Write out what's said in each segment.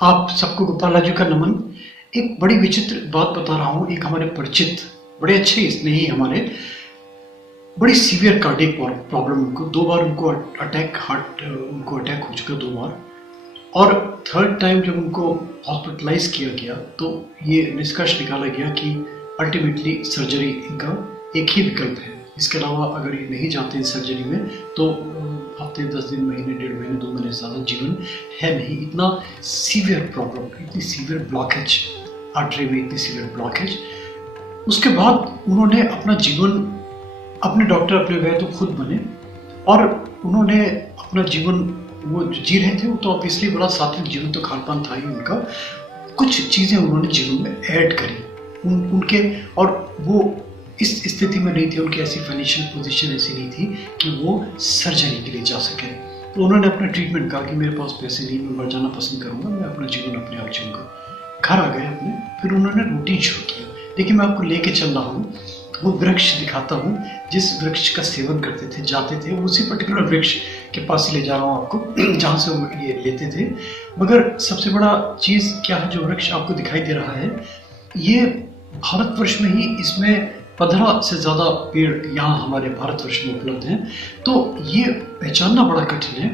आप सबको गोपाला जी का नमन। एक बड़ी विचित्र बात बता रहा हूँ। एक हमारे परिचित बड़े अच्छे स्नेही हमारे बड़ी सीवियर कार्डियक प्रॉब्लम, उनको 2 बार उनको उनको अटैक हो चुका 2 बार, और थर्ड टाइम जब उनको हॉस्पिटलाइज किया गया तो ये निष्कर्ष निकाला गया कि अल्टीमेटली सर्जरी इनका एक ही विकल्प है। इसके अलावा अगर ये नहीं जाते हैं सर्जरी में तो हफ्ते 10 दिन, महीने, 1.5 महीने, 2 महीने से ज़्यादा जीवन है नहीं। इतना सीवियर प्रॉब्लम, इतनी सीवियर ब्लॉकेज आर्टरी में, इतनी सीवियर ब्लॉकेज। उसके बाद उन्होंने अपना जीवन, अपने डॉक्टर अपने गए तो खुद बने, और उन्होंने अपना जीवन वो जी रहे थे, वो तो ऑब्वियसली बड़ा सात्विक जीवन तो खान पान था ही उनका। कुछ चीज़ें उन्होंने जीवन में ऐड करी उनके, और वो इस स्थिति में नहीं थी, उनकी ऐसी फाइनेंशियल पोजीशन ऐसी नहीं थी कि वो सर्जरी के लिए जा सके। तो उन्होंने अपना ट्रीटमेंट कहा कि मेरे पास पैसे नहीं, मैं मर जाना पसंद करूँगा, मैं अपना जीवन अपने आप जीऊँगा। घर आ गए अपने, फिर उन्होंने रूटीन शुरू किया। देखिए, मैं आपको लेके चल रहा हूँ, वो वृक्ष दिखाता हूँ जिस वृक्ष का सेवन करते थे, जाते थे, उसी पर्टिकुलर वृक्ष के पास ही ले जा रहा हूँ आपको जहाँ से वो ये लेते थे। मगर सबसे बड़ा चीज़ क्या है, जो वृक्ष आपको दिखाई दे रहा है, ये भारतवर्ष में ही इसमें 15 से ज़्यादा पेड़ यहाँ हमारे भारतवर्ष में उपलब्ध हैं। तो ये पहचानना बड़ा कठिन है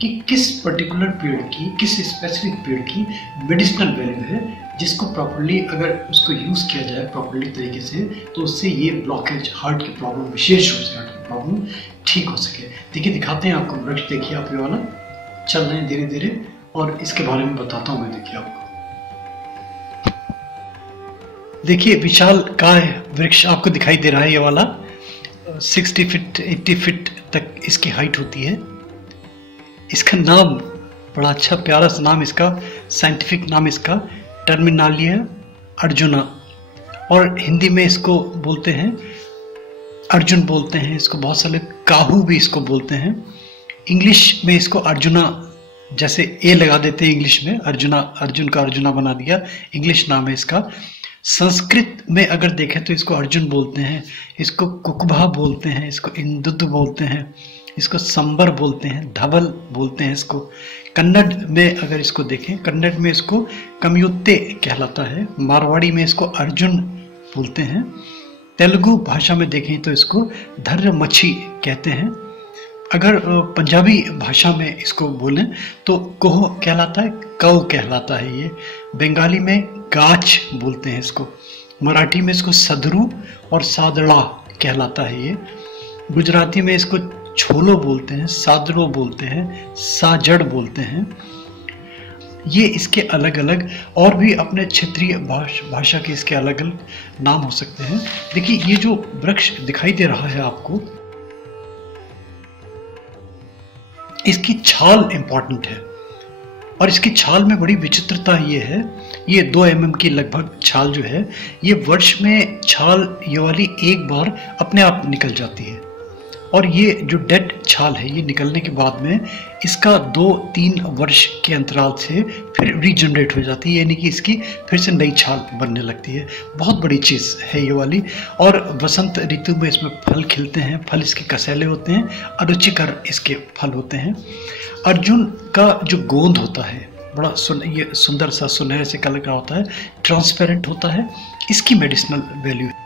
कि किस पर्टिकुलर पेड़ की, किस स्पेसिफिक पेड़ की मेडिसिनल वैल्यू है, जिसको प्रॉपर्ली अगर उसको यूज़ किया जाए प्रॉपर्ली तरीके से, तो उससे ये ब्लॉकेज, हार्ट की प्रॉब्लम, विशेष रूप से हार्ट की प्रॉब्लम ठीक हो सके। देखिए, दिखाते हैं आपको वृक्ष। देखिए आप ये वाला, चल रहे हैं धीरे धीरे, और इसके बारे में बताता हूँ मैं। देखिए आपको, देखिए विशाल काय वृक्ष आपको दिखाई दे रहा है। ये वाला 60 फीट 80 फीट तक इसकी हाइट होती है। इसका नाम बड़ा अच्छा प्यारा सा नाम, इसका साइंटिफिक नाम, इसका टर्मिनालिया अर्जुना, और हिंदी में इसको बोलते हैं अर्जुन बोलते हैं इसको, बहुत सारे काहू भी इसको बोलते हैं। इंग्लिश में इसको अर्जुना, जैसे ए लगा देते हैं इंग्लिश में, अर्जुना, अर्जुन का अर्जुना बना दिया, इंग्लिश नाम है इसका। संस्कृत में अगर देखें तो इसको अर्जुन बोलते हैं, इसको कुकभा बोलते हैं, इसको इंदुद बोलते हैं, इसको संबर बोलते हैं, धवल बोलते हैं इसको। कन्नड़ में अगर इसको देखें, कन्नड़ में इसको कमयुत्ते कहलाता है। मारवाड़ी में इसको अर्जुन बोलते हैं। तेलुगु भाषा में देखें तो इसको धर्र मच्छी कहते हैं। अगर पंजाबी भाषा में इसको बोलें तो कोह कहलाता है, कौ कहलाता है ये। बंगाली में गाछ बोलते हैं इसको। मराठी में इसको सदरू और सादड़ा कहलाता है ये। गुजराती में इसको छोलो बोलते हैं, सादरो बोलते हैं, साजड़ बोलते हैं। ये इसके अलग अलग और भी अपने क्षेत्रीय भाषा के इसके अलग अलग नाम हो सकते हैं। देखिए, ये जो वृक्ष दिखाई दे रहा है आपको, इसकी छाल इंपॉर्टेंट है, और इसकी छाल में बड़ी विचित्रता ये है, ये 2 mm की लगभग छाल जो है, ये वर्ष में छाल ये वाली एक बार अपने आप निकल जाती है, और ये जो डेड छाल है, ये निकलने के बाद में इसका 2-3 वर्ष के अंतराल से फिर रीजनरेट हो जाती है, यानी कि इसकी फिर से नई छाल बनने लगती है। बहुत बड़ी चीज़ है ये वाली। और वसंत ऋतु में इसमें फल खिलते हैं, फल इसके कसैले होते हैं, अरुचिकर इसके फल होते हैं। अर्जुन का जो गोंद होता है, बड़ा ये सुंदर सा सुनहरे से कलर का होता है, ट्रांसपेरेंट होता है, इसकी मेडिसिनल वैल्यू है।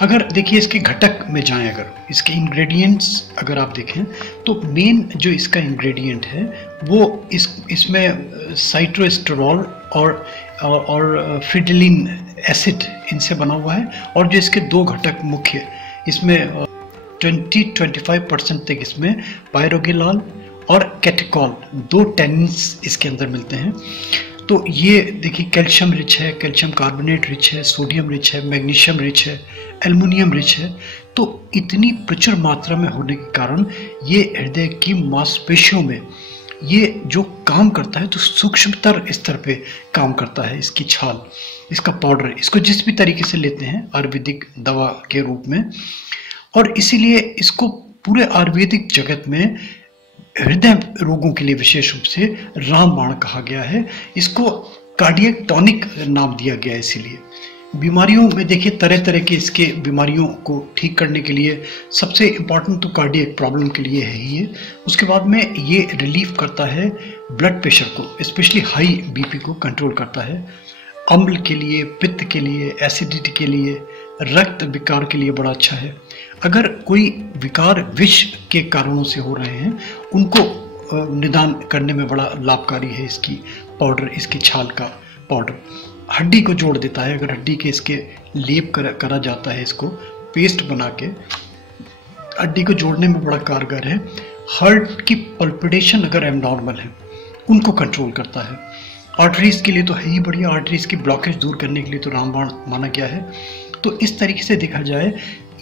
अगर देखिए इसके घटक में जाएं, अगर इसके इंग्रेडिएंट्स अगर आप देखें तो मेन जो इसका इंग्रेडिएंट है वो इसमें साइट्रोएस्टेरॉल और फ्रिडिलिन एसिड, इनसे बना हुआ है। और जो इसके 2 घटक मुख्य, इसमें 20-25% तक इसमें पायरोगिलाल और कैटेकॉल, 2 टैनिन्स इसके अंदर मिलते हैं। तो ये देखिए, कैल्शियम रिच है, कैल्शियम कार्बोनेट रिच है, सोडियम रिच है, मैग्नीशियम रिच है, एल्युमिनियम रिच है। तो इतनी प्रचुर मात्रा में होने के कारण ये हृदय की मांसपेशियों में ये जो काम करता है तो सूक्ष्मतर स्तर पे काम करता है। इसकी छाल, इसका पाउडर, इसको जिस भी तरीके से लेते हैं आयुर्वेदिक दवा के रूप में, और इसीलिए इसको पूरे आयुर्वेदिक जगत में हृदय रोगों के लिए विशेष रूप से रामबाण कहा गया है। इसको कार्डियक टॉनिक नाम दिया गया है इसीलिए। बीमारियों में देखिए तरह तरह के इसके बीमारियों को ठीक करने के लिए सबसे इम्पॉर्टेंट तो कार्डियक प्रॉब्लम के लिए है ही है। उसके बाद में ये रिलीफ करता है ब्लड प्रेशर को, स्पेशली हाई बीपी को कंट्रोल करता है। अम्ल के लिए, पित्त के लिए, एसिडिटी के लिए, रक्त विकार के लिए बड़ा अच्छा है। अगर कोई विकार विष के कारणों से हो रहे हैं उनको निदान करने में बड़ा लाभकारी है इसकी पाउडर, इसकी छाल का पाउडर। हड्डी को जोड़ देता है, अगर हड्डी के इसके लेप करा जाता है, इसको पेस्ट बना के हड्डी को जोड़ने में बड़ा कारगर है। हार्ट की पल्पिटेशन अगर एबनॉर्मल है उनको कंट्रोल करता है। आर्टरीज के लिए तो है ही बढ़िया, आर्टरीज की ब्लॉकेज दूर करने के लिए तो रामबाण माना गया है। तो इस तरीके से देखा जाए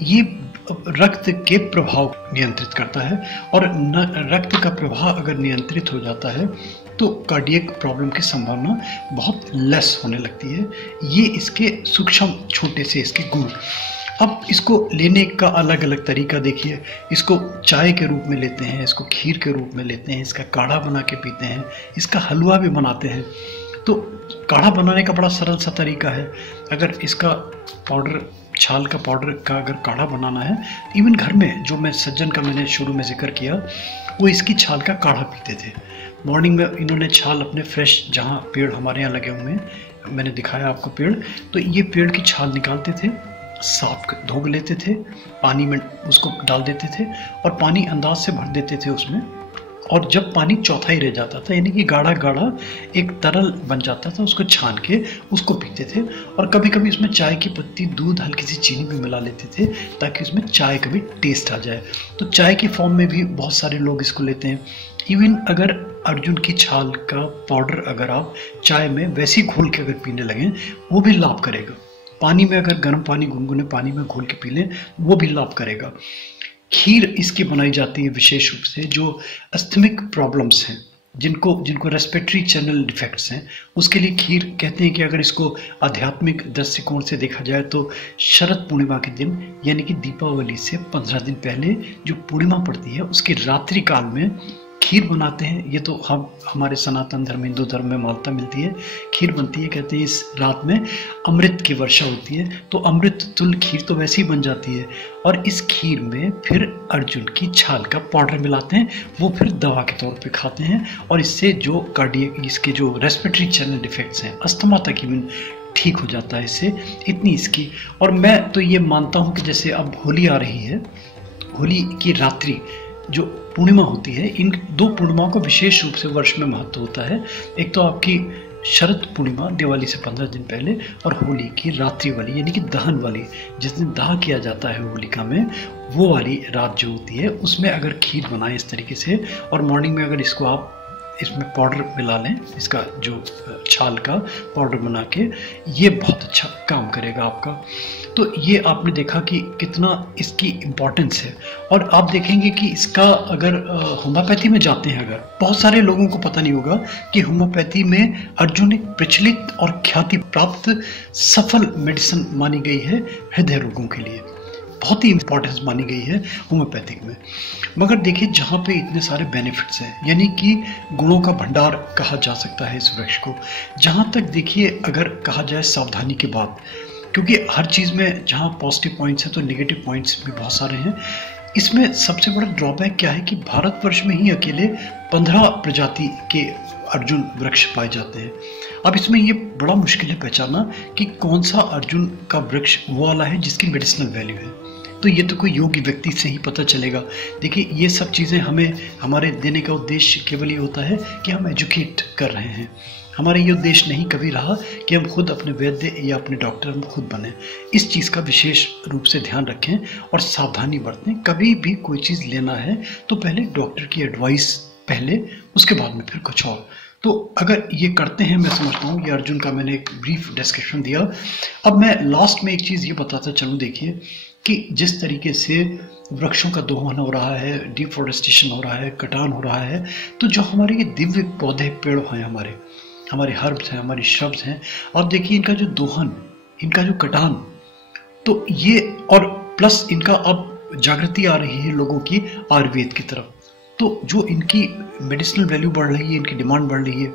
ये रक्त के प्रभाव नियंत्रित करता है, और रक्त का प्रवाह अगर नियंत्रित हो जाता है तो कार्डियक प्रॉब्लम की संभावना बहुत लेस होने लगती है। ये इसके सूक्ष्म छोटे से इसके गुण। अब इसको लेने का अलग अलग तरीका देखिए। इसको चाय के रूप में लेते हैं, इसको खीर के रूप में लेते हैं, इसका काढ़ा बना के पीते हैं, इसका हलवा भी बनाते हैं। तो काढ़ा बनाने का बड़ा सरल सा तरीका है। अगर इसका पाउडर, छाल का पाउडर का अगर काढ़ा बनाना है, इवन घर में जो मैं सज्जन का मैंने शुरू में जिक्र किया, वो इसकी छाल का काढ़ा पीते थे। मॉर्निंग में इन्होंने छाल अपने फ्रेश, जहाँ पेड़ हमारे यहाँ लगे हुए हैं, मैंने दिखाया आपको पेड़, तो ये पेड़ की छाल निकालते थे, साफ धो लेते थे, पानी में उसको डाल देते थे और पानी अंदाज से भर देते थे उसमें। और जब पानी चौथाई रह जाता था, यानी कि गाढ़ा गाढ़ा एक तरल बन जाता था, उसको छान के उसको पीते थे। और कभी कभी उसमें चाय की पत्ती, दूध, हल्की सी चीनी भी मिला लेते थे ताकि उसमें चाय का भी टेस्ट आ जाए। तो चाय के फॉर्म में भी बहुत सारे लोग इसको लेते हैं। इवन अगर अर्जुन की छाल का पाउडर अगर आप चाय में वैसी घोल के अगर पीने लगें, वो भी लाभ करेगा। पानी में अगर गर्म पानी, गुनगुने पानी में घोल के पी लें, वो भी लाभ करेगा। खीर इसकी बनाई जाती है विशेष रूप से जो अस्थमिक प्रॉब्लम्स हैं, जिनको रेस्पिरेटरी चैनल डिफेक्ट्स हैं, उसके लिए खीर कहते हैं कि अगर इसको आध्यात्मिक दृष्टिकोण से देखा जाए तो शरद पूर्णिमा के दिन, यानी कि दीपावली से 15 दिन पहले जो पूर्णिमा पड़ती है, उसके रात्रि काल में खीर बनाते हैं। ये तो हम हमारे सनातन धर्म, हिंदू धर्म में मान्यता मिलती है। खीर बनती है, कहते हैं इस रात में अमृत की वर्षा होती है, तो अमृत तुल्य खीर तो वैसे ही बन जाती है। और इस खीर में फिर अर्जुन की छाल का पाउडर मिलाते हैं, वो फिर दवा के तौर पे खाते हैं। और इससे जो कार्डियक, इसके जो रेस्पिरेटरी चैनल डिफेक्ट्स हैं, अस्थमा तक इवन ठीक हो जाता है इससे, इतनी इसकी। और मैं तो ये मानता हूँ कि जैसे अब होली आ रही है, होली की रात्रि जो पूर्णिमा होती है, इन दो पूर्णिमाओं को विशेष रूप से वर्ष में महत्व होता है। एक तो आपकी शरद पूर्णिमा दिवाली से 15 दिन पहले, और होली की रात्रि वाली, यानी कि दहन वाली, जिस दिन दाह किया जाता है होलिका में, वो वाली रात जो होती है, उसमें अगर खीर बनाएं इस तरीके से, और मॉर्निंग में अगर इसको आप इसमें पाउडर मिला लें, इसका जो छाल का पाउडर बना के, ये बहुत अच्छा काम करेगा आपका। तो ये आपने देखा कि कितना इसकी इम्पोर्टेंस है। और आप देखेंगे कि इसका अगर होम्योपैथी में जाते हैं, अगर बहुत सारे लोगों को पता नहीं होगा कि होम्योपैथी में अर्जुन एक प्रचलित और ख्याति प्राप्त सफल मेडिसिन मानी गई है हृदय रोगों के लिए, बहुत ही इंपॉर्टेंस मानी गई है होम्योपैथिक में। मगर देखिए जहाँ पे इतने सारे बेनिफिट्स हैं, यानी कि गुणों का भंडार कहा जा सकता है इस वृक्ष को। जहाँ तक देखिए अगर कहा जाए सावधानी के बाद, क्योंकि हर चीज़ में जहाँ पॉजिटिव पॉइंट्स हैं तो नेगेटिव पॉइंट्स भी बहुत सारे हैं। इसमें सबसे बड़ा ड्रॉबैक क्या है कि भारतवर्ष में ही अकेले 15 प्रजाति के अर्जुन वृक्ष पाए जाते हैं। अब इसमें ये बड़ा मुश्किल है पहचानना कि कौन सा अर्जुन का वृक्ष वो वाला है जिसकी मेडिसिनल वैल्यू है। तो ये तो कोई योग्य व्यक्ति से ही पता चलेगा। देखिए ये सब चीज़ें हमें, हमारे देने का उद्देश्य केवल ये होता है कि हम एजुकेट कर रहे हैं। हमारा ये उद्देश्य नहीं कभी रहा कि हम खुद अपने वैद्य या अपने डॉक्टर हम खुद बने। इस चीज़ का विशेष रूप से ध्यान रखें और सावधानी बरतें। कभी भी कोई चीज़ लेना है तो पहले डॉक्टर की एडवाइस पहले, उसके बाद में फिर कुछ और। तो अगर ये करते हैं, मैं समझता हूँ ये अर्जुन का मैंने एक ब्रीफ डिस्क्रिप्शन दिया। अब मैं लास्ट में एक चीज़ ये बताता चलूँ, देखिए कि जिस तरीके से वृक्षों का दोहन हो रहा है, डिफॉरेस्टेशन हो रहा है, कटान हो रहा है, तो जो हमारे ये दिव्य पौधे पेड़ हैं, हमारे हर्ब्स हैं, हमारी श्रब्स हैं, अब देखिए इनका जो दोहन, इनका जो कटान, तो ये, और प्लस इनका अब जागृति आ रही है लोगों की आयुर्वेद की तरफ। तो जो इनकी मेडिसिनल वैल्यू बढ़ रही है, इनकी डिमांड बढ़ रही है,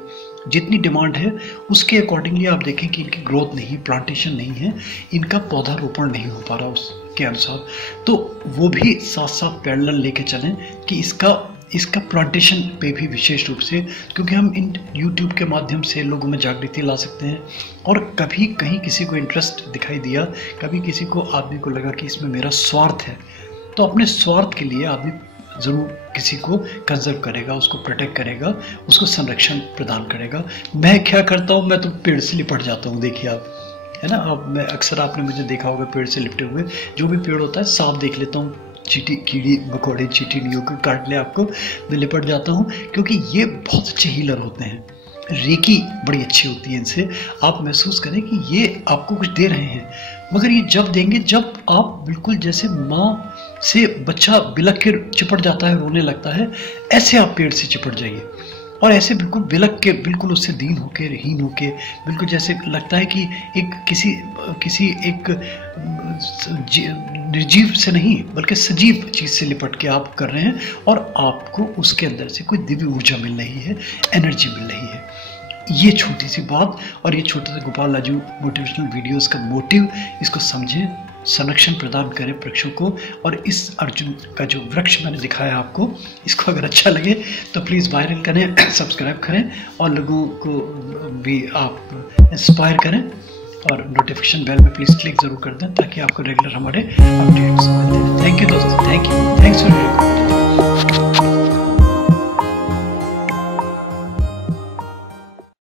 जितनी डिमांड है उसके अकॉर्डिंगली आप देखें कि इनकी ग्रोथ नहीं, प्लांटेशन नहीं है, इनका पौधारोपण नहीं हो पा रहा उसके अनुसार। तो वो भी साथ साथ पैरेलल लेके चलें कि इसका प्लांटेशन पे भी विशेष रूप से, क्योंकि हम इन YouTube के माध्यम से लोगों में जागृति ला सकते हैं। और कभी कहीं किसी को इंटरेस्ट दिखाई दिया, कभी किसी को आदमी को लगा कि इसमें मेरा स्वार्थ है, तो अपने स्वार्थ के लिए आदमी ज़रूर किसी को कंजर्व करेगा, उसको प्रोटेक्ट करेगा, उसको संरक्षण प्रदान करेगा। मैं क्या करता हूँ, मैं तो पेड़ से लिपट जाता हूँ। देखिए आप, है ना, अब मैं अक्सर आपने मुझे देखा होगा पेड़ से लिपटे हुए, जो भी पेड़ होता है सांप देख लेता हूँ, चींटी, कीड़ी मकोड़े, चींटी नहीं होकर काट ले आपको, मैं लिपट जाता हूँ, क्योंकि ये बहुत अच्छे हीलर होते हैं। रेकी बड़ी अच्छी होती है इनसे। आप महसूस करें कि ये आपको कुछ दे रहे हैं, मगर ये जब देंगे जब आप बिल्कुल जैसे माँ से बच्चा बिलख के चिपट जाता है, रोने लगता है, ऐसे आप पेड़ से चिपट जाइए और ऐसे बिल्कुल बिलख के, बिल्कुल उससे दीन होके, हीन होके, बिल्कुल जैसे लगता है कि एक किसी एक निर्जीव से नहीं बल्कि सजीव चीज़ से लिपट के आप कर रहे हैं, और आपको उसके अंदर से कोई दिव्य ऊर्जा मिल रही है, एनर्जी मिल रही है। ये छोटी सी बात और ये छोटा सा गोपाल लाजू मोटिवेशनल वीडियोस का मोटिव, इसको समझें, संरक्षण प्रदान करें वृक्षों को। और इस अर्जुन का जो वृक्ष मैंने दिखाया आपको, इसको अगर अच्छा लगे तो प्लीज़ वायरल करें, सब्सक्राइब करें और लोगों को भी आप इंस्पायर करें, और नोटिफिकेशन बेल में प्लीज़ क्लिक ज़रूर कर दें ताकि आपको रेगुलर हमारे अपडेट्स मिलते हैं। थैंक यू दोस्तों, थैंक यू, थैंक्स फॉर